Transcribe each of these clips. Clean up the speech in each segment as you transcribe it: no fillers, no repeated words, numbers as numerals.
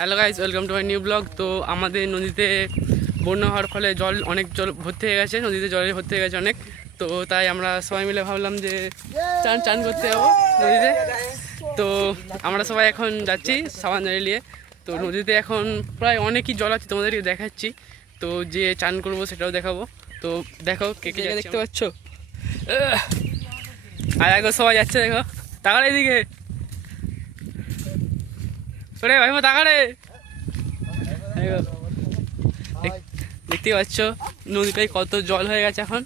Hello guys, welcome to my new blog. তো আমাদের নদীতে বন্যা হওয়ার ফলে অনেক জল ভর্তি হয়ে গেছে, নদীতে জলে ভর্তি হয়ে গেছে অনেক। তো তাই আমরা সবাই মিলে ভাবলাম যে চান করতে যাবো নদীতে। তো আমরা সবাই এখন যাচ্ছি সাবান জারি নিয়ে। তো নদীতে এখন প্রায় অনেকই জল আছে, তোমাদেরকে দেখাচ্ছি। তো যে চান করবো সেটাও দেখাবো। তো দেখো কে কে দেখতে পাচ্ছ, আর দেখো সবাই যাচ্ছে, দেখো তাকালে এদিকে ওরে ভাই মা তাকারে। দেখতে পাচ্ছ নদীটায় কত জল হয়ে গেছে, এখন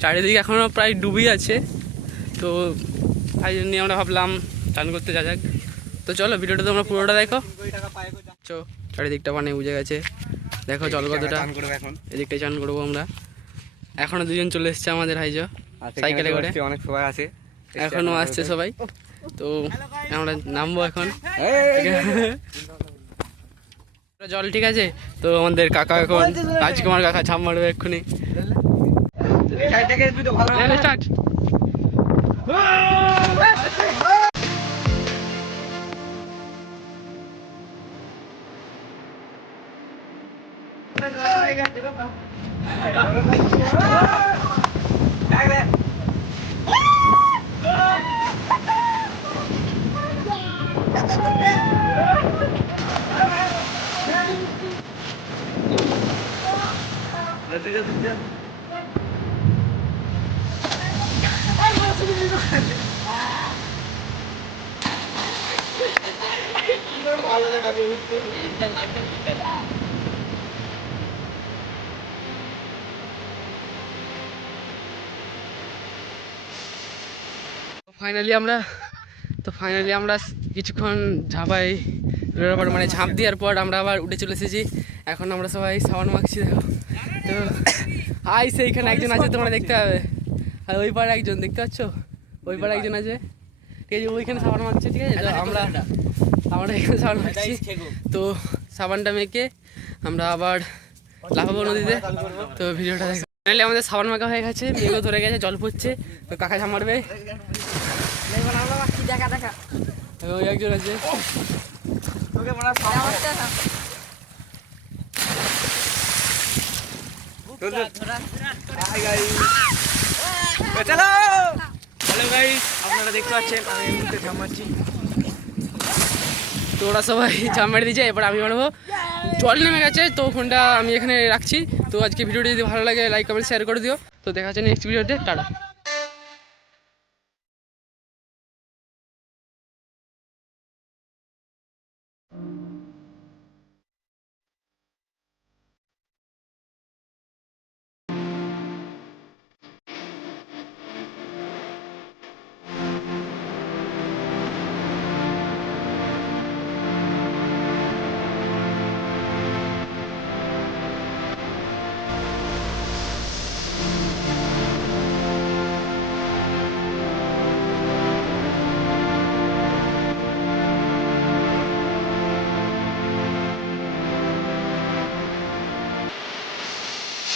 চারিদিকে এখনও প্রায় ডুবি আছে। তো তাই জন্য আমরা ভাবলাম চান করতে যাক। তো চলো ভিডিওটা তোমরা পুরোটা দেখো। চারিদিকটা পানি বুঝে গেছে, দেখো জল কতটা। এদিকটাই চান করবো আমরা। এখনো দুজন চলে এসছে আমাদের হাইজো সাইকেলে করে, অনেক সবাই আছে, এখনো আসছে সবাই। তো আমরা নামবো এখন। জল ঠিক আছে। তো আমাদের কাকা এখন রাজকুমার কাকা ছাপ মারবে এক্ষুনি। ফাইনালি আমরা কিছুক্ষণ ঝাঁপাই দূরের পর, মানে ঝাঁপ দেওয়ার পর আমরা আবার উঠে চলে এসেছি। এখন আমরা সবাই সাবান মাখছি, দেখো। তো সেইখানে একজন আছে, তোমরা দেখতে পাবে। আর ওই পাড়ে একজন দেখতে পাচ্ছ, ওই পাড়ে একজন আছে, ঠিক আছে, ওইখানে সাবান মাখছে, ঠিক আছে। তো আমরা এখানে সাবান মাখছি। তো সাবানটা মেখে আমরা আবার লাফাবো নদীতে। তো ভিডিওটা দেখো। ফাইনালি আমাদের সাবান মাখা হয়ে গেছে, মেঘও ধরে গেছে, জল পড়ছে। তো কাকা ঝাঁপ মারবে, ওই একজন আছে। আপনারা দেখতে পাচ্ছেন আমি এই মুহূর্তে ঝাঁপ মারছি। তো ওরা সবাই ঝাঁপ মেরে দিয়েছে, এবার আমি মারবো। জল নেমে গেছে, তো ফোনটা আমি এখানে রাখছি। তো আজকে ভিডিওটি যদি ভালো লাগে লাইক কমেন্ট শেয়ার করে দিও। তো দেখা হচ্ছে নেক্সট ভিডিওতে, টাটা।